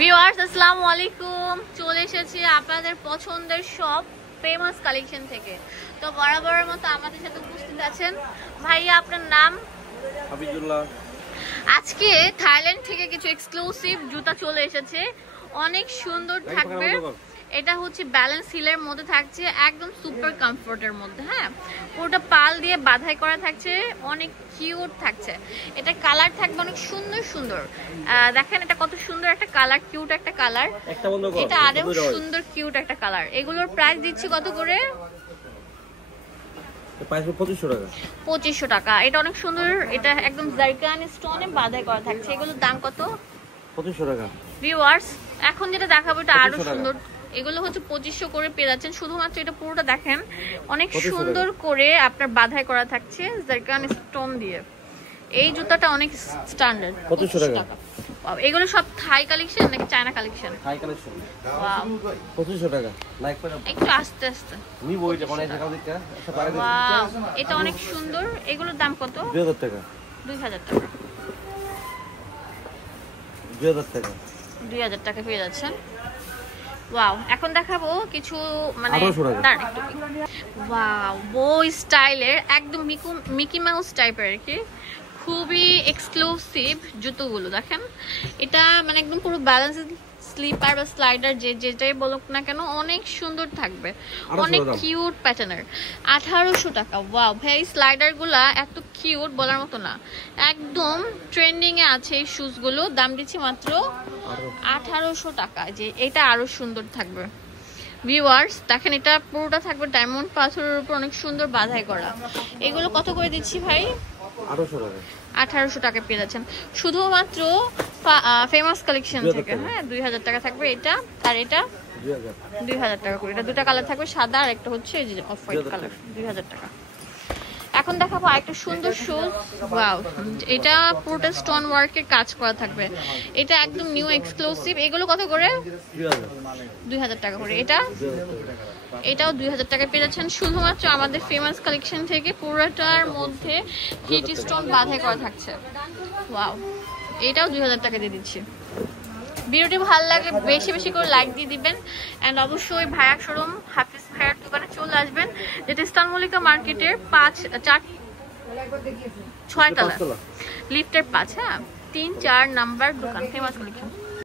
Viewers আসসালামু আলাইকুম, চলে এসেছি আপনাদের পছন্দের সব ফেমাস কালেকশন থেকে। তো বরাবরের মতো আমাদের সাথে উপস্থিত আছেন ভাইয়া, আপনার নাম? হাবিবুল্লাহ। আজকে থাইল্যান্ড থেকে কিছু এক্সক্লুসিভ জুতা চলে এসেছে, অনেক সুন্দর থাকবে। এটা হচ্ছে ব্যালেন্স হিলের মধ্যে থাকছে, একদম সুপার কমফোর্টের মধ্যে। হ্যাঁ, পুরোটা পাল দিয়ে বাঁধাই করা থাকছে, অনেক কিউট থাকছে। এটা কালার থাকবে অনেক সুন্দর সুন্দর। দেখেন এটা কত সুন্দর একটা কালার, কিউট একটা কালার। এটা আরো সুন্দর কিউট একটা কালার। এগুলোর প্রাইস দিচ্ছি কত করে? 2500 টাকা। এটা অনেক সুন্দর, এটা একদম জারকান স্টোনে বাঁধাই করা থাকছে। এগুলোর দাম কত? 2500 টাকা। ভিউয়ার্স এখন যেটা দেখাবো এটা আরো সুন্দর। এগুলো হচ্ছে 2500 করে পেয়ে যাচ্ছেন। শুধুমাত্র এটা পুরোটা দেখেন, অনেক সুন্দর করে আপনার বাঁধাই করা থাকছে জারকান স্টোন দিয়ে। এই জুতাটা অনেক স্ট্যান্ডার্ড। 2500 টাকা। এগুলো সব থাই কালেকশন নাকি চায়না কালেকশন? থাই কালেকশন। ওয়াও, 2500 টাকা। লাইক করে একটু আস্তে আস্তে নিব। এটা কোন জায়গা থেকে আচ্ছা পারে দিন। ওয়াও, এটা অনেক সুন্দর। এগুলোর দাম কত? 2000 টাকা। 2000 টাকা। 2000 টাকা। 2000 টাকা পেয়ে যাচ্ছেন। ওয়াও, এখন দেখাবো কিছু মানে ওয়াও বই স্টাইলের, একদম মিকি মাউস টাইপের আর কি, খুবই এক্সক্লুসিভ জুতোগুলো দেখেন। এটা মানে একদম পুরো ব্যালেন্স স্লিপার বা স্লাইডার যেটাই বলুক না কেন, অনেক সুন্দর থাকবে, অনেক কিউট প্যাটার্নের। 1800 টাকা। ওয়াও ভাই, স্লাইডার গুলা এত কিউট বলার মতো না, একদম ট্রেন্ডিং এ আছে এই শুজ গুলো। দাম দিচ্ছি মাত্র 1800 টাকা। যে এটা আরো সুন্দর থাকবে। ভিউয়ার্স দেখেন, এটা পুরোটা থাকবে ডায়মন্ড পাথরের উপর, অনেক সুন্দর বাঁধাই করা। এগুলো কত করে দিচ্ছি ভাই? 1800 টাকা পেয়ে যাচ্ছেন শুধুমাত্র ফেমাস কালেকশন থেকে। হ্যাঁ, 2000 টাকা থাকবে এটা, আর এটা 2000 টাকা করে। এটা দুটো কালার থাকবে, সাদা আর একটা হচ্ছে এই যে অফ হোয়াইট কালার। 2000 টাকা। এখন দেখাবো একটা সুন্দর শুজ। ওয়াও, এটা পুরোটা স্টোন ওয়ার্কের কাজ করা থাকবে। এটা একদম নিউ এক্সক্লুসিভ। এগুলো কত করে? 2000 টাকা করে। এটাও 2000 টাকা পেয়ে যাচ্ছেন শুধুমাত্র আমাদের ফেমাস কালেকশন থেকে। পুরোটার মধ্যে হিট স্টোন বাঁধাই করা থাকছে। ওয়াও, এটাও 2000 টাকা দিয়ে দিচ্ছি। ভিডিওটি ভালো লাগলে বেশি বেশি করে লাইক দিয়ে দিবেন, এন্ড অবশ্যই ভাইয়া শোরুম হাফিজ ভাইয়ার দোকানে চলে আসবেন, যেটা ইস্তানবুল মল্লিকা মার্কেটের 6 তলা লিফটের 5। হ্যাঁ, 3-4 নাম্বার দোকান, ফেমাস কালেকশন।